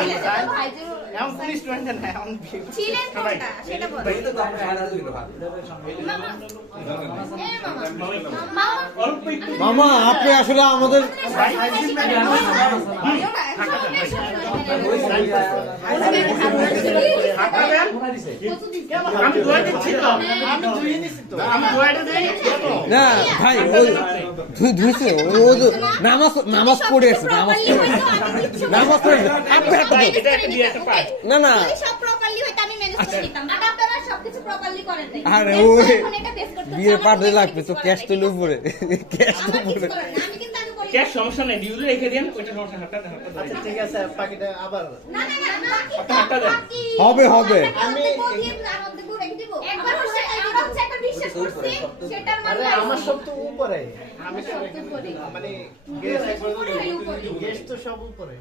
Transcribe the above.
এখন কোন স্টুডেন্ট না এখন ছিলেন কোনটা সেটা বল এই তো আমরা সারা দিন ভাত মামা আপনি আসলে আমাদের আমি দোয়া দিচ্ছি তো আমি ধুয়ে নিছি তো আমি দোয়াটা দেই না ভাই তুই ধুইছে ও নামাজ পড়ে আছে নামাজ পড়ে আপনি এটা একটা দিয়ে একটা পাই না না সব প্রপারলি হইতো আমি ম্যানেজ করে দিতাম আর আপনারা সবকিছু প্রপারলি করেন নাই আরে ওই এখন এটা বেস করতে বিয়ে পাঠে লাগবে তো ক্যাশ তো উপরে ক্যাশ তো আমার কিছু উপরে করেন না আমি কিন্তু আগে করি ক্যাশ সমস্যা নাই ডিউলে রেখে দেন ওইটা সমস্যা হাতটা আচ্ছা ঠিক আছে পাখিটা আবার না না না হাতটা দেন। হবে হবে আমি আমাদের পুরো রেখে দিব একবার হচ্ছে আমরা হচ্ছে একটা বিশ্বাস করছি সেটার আরে মানে আমার সব তো উপরে আমি সব তো করি মানে উপরে। গেস্ট তো সব উপরে